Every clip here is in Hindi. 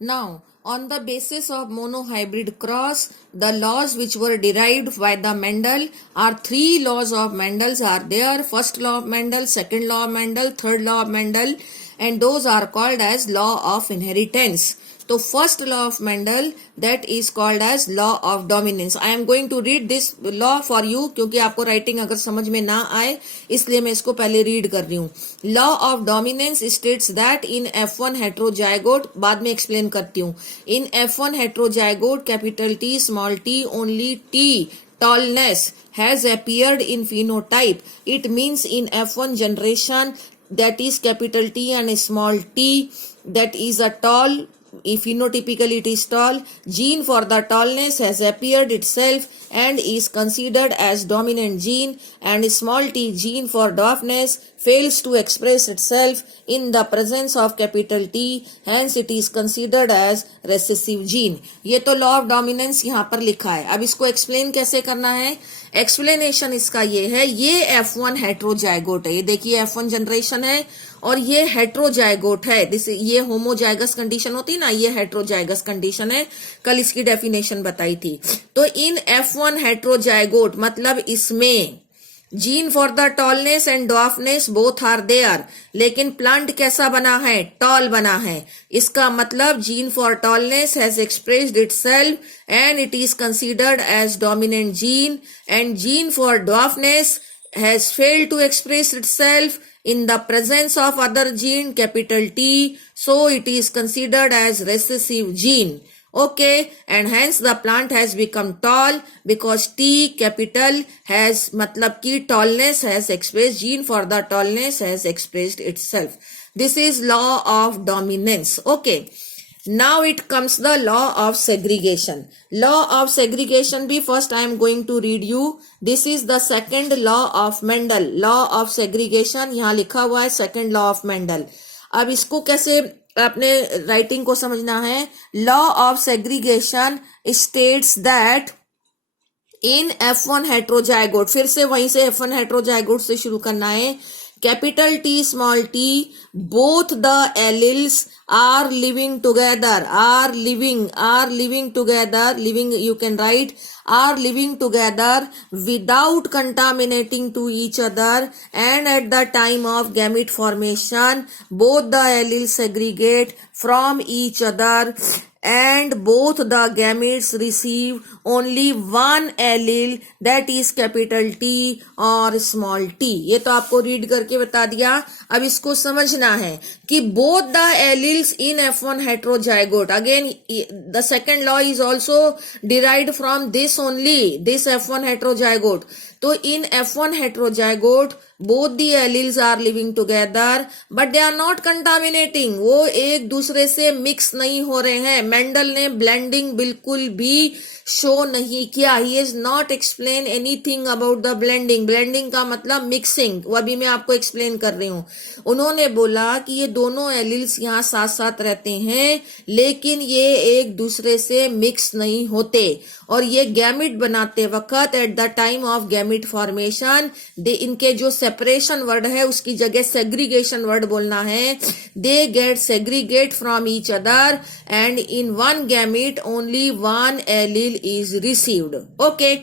Now, on the basis of monohybrid cross, the laws which were derived by the Mendel are three laws of Mendel's are there. First law of Mendel, second law of Mendel, third law of Mendel, and those are called as law of inheritance. So first law of Mendel, that is called as law of dominance. I am going to read this law for you क्योंकि आपको राइटिंग अगर समझ में ना आए इसलिए मैं इसको पहले रीड कर रही हूँ. Law of dominance states that in F1 heterozygote, बाद में एक्सप्लेन करती हूँ. इन F1 heterozygote capital T small t only T tallness has appeared in phenotype. It means in F1 generation, that is capital T and small t, that is a tall, if phenotypically it is tall, gene for the tallness has appeared itself and is considered as dominant gene, and small t gene for dwarfness fails to express itself in the presence of capital T, hence it is considered as recessive gene. ये तो लॉ ऑफ डोमिनेंस यहाँ पर लिखा है. अब इसको एक्सप्लेन कैसे करना है? एक्सप्लेनेशन इसका ये है, ये F1 हेट्रोजाइगोट है. ये देखिए F1 जनरेशन है और ये हेट्रोजाइगोट है. ये होमोजाइगस कंडीशन होती है ना, ये हेट्रोजाइगस कंडीशन है. कल इसकी डेफिनेशन बताई थी. तो इन F1 हेट्रोजाइगोट मतलब इसमें gene for the tallness and dwarfness both are there, लेकिन प्लांट कैसा बना है? टॉल बना है. इसका मतलब gene for tallness has expressed itself and it is considered as dominant gene, and gene for dwarfness has failed to express itself in the presence of other gene capital T, so it is considered as recessive gene. Okay, and hence the plant has become tall because T capital has matlab ki tallness has expressed, gene for the tallness has expressed itself. This is law of dominance. Okay, now it comes the law of segregation. Law of segregation भी first I am going to read you. This is the second law of Mendel. Law of segregation यहाँ लिखा हुआ है, second law of Mendel. अब इसको कैसे अपने राइटिंग को समझना है? Law of segregation states that in F1 heterozygote, फिर से वहीं से F1 हेट्रोजाइगोट से शुरू करना है. Capital T small t, both the alleles are living together, are living together, living you can write are living together without contaminating to each other, and at the time of gamete formation both the alleles segregate from each other and both the gametes receive only one allele, that is capital T or small t. ये तो आपको रीड करके बता दिया. अब इसको समझना है कि both the alleles in F1 heterozygote, again the second law is also derived from this only, this F1 heterozygote. तो in F1 heterozygote both the alleles are living together but they are not contaminating. वो एक दूसरे से मिक्स नहीं हो रहे हैं. मेंडल ने ब्लेंडिंग बिल्कुल भी शो नहीं किया. He is not explain anything about the blending. Blending का मतलब मिक्सिंग, वो अभी मैं आपको एक्सप्लेन कर रही हूँ. उन्होंने बोला कि ये दोनों एलिल्स यहाँ साथ साथ रहते हैं लेकिन ये एक दूसरे से मिक्स नहीं होते, और ये गैमिट बनाते वक्त at the time of gamete formation इनके जो सेपरेशन वर्ड है उसकी जगह सेग्रीगेशन वर्ड बोलना है. They get segregate from each other and in one gamete only one allele is received. Okay,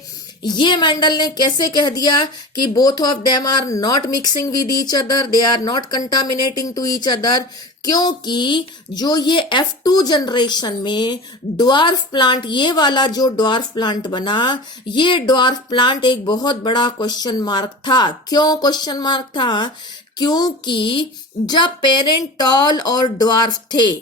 ये मेंडल ने कैसे कह दिया कि both of them are not mixing with each other, they are not contaminating to each other? क्योंकि जो ये F2 जनरेशन में ड्वार्फ प्लांट, ये वाला जो ड्वार्फ प्लांट बना, ये ड्वार्फ प्लांट एक बहुत बड़ा क्वेश्चन मार्क था. क्यों क्वेश्चन मार्क था? क्योंकि जब पेरेंट टॉल और ड्वार्फ थे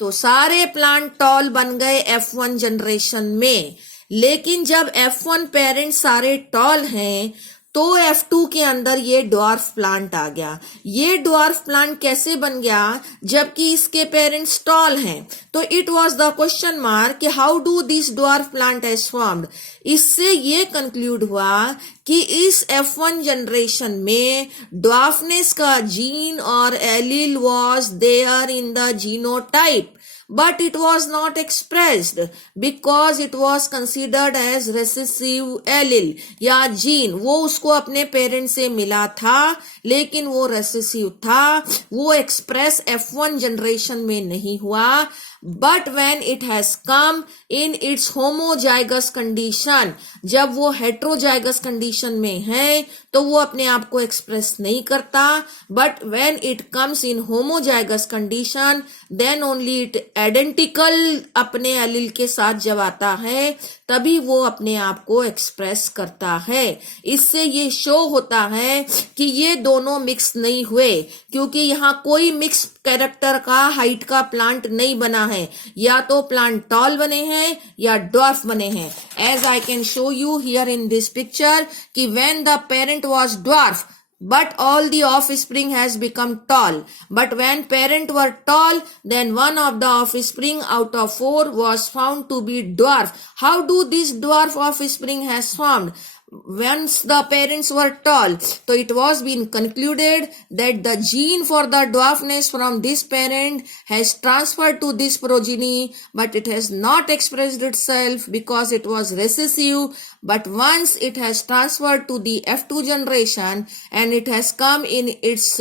तो सारे प्लांट टॉल बन गए F1 जनरेशन में, लेकिन जब F1 पेरेंट सारे टॉल हैं तो F2 के अंदर ये ड्वार्फ प्लांट आ गया. ये ड्वार्फ प्लांट कैसे बन गया जबकि इसके पेरेंट्स टॉल हैं? तो it was the question mark कि how do this dwarf plant has formed. इससे ये कंक्लूड हुआ कि इस F1 जनरेशन में ड्वार्फनेस का जीन और allele was there in the genotype, but it was not expressed because it was considered as recessive allele या जीन. वो उसको अपने पेरेंट से मिला था लेकिन वो रेसेसिव था, वो एक्सप्रेस F1 जनरेशन में नहीं हुआ. but when it has come in its homozygous condition, जब वो heterozygous condition में है तो वो अपने आप को express नहीं करता, but when it comes in homozygous condition then only it identical अपने allele के साथ जब आता है तभी वो अपने आप को एक्सप्रेस करता है। इससे ये शो होता है कि ये दोनों मिक्स नहीं हुए, क्योंकि यहाँ कोई मिक्स कैरेक्टर का हाइट का प्लांट नहीं बना है, या तो प्लांट टॉल बने हैं या ड्वार्फ बने हैं। As I can show you here in this picture कि when the parent was dwarf but all the offspring has become tall, but when parent were tall then one of the offspring out of 4 was found to be dwarf. How do this dwarf offspring has formed? Once the parents were tall, so it was been concluded that the gene for the dwarfness from this parent has transferred to this progeny, but it has not expressed itself because it was recessive. But once it has transferred to the F2 generation and it has come in its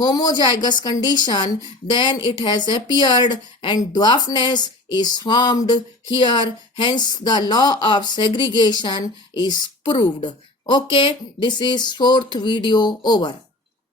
homozygous condition, then it has appeared and dwarfness is formed here. Hence the law of segregation is proved. Okay, this is 4th video over.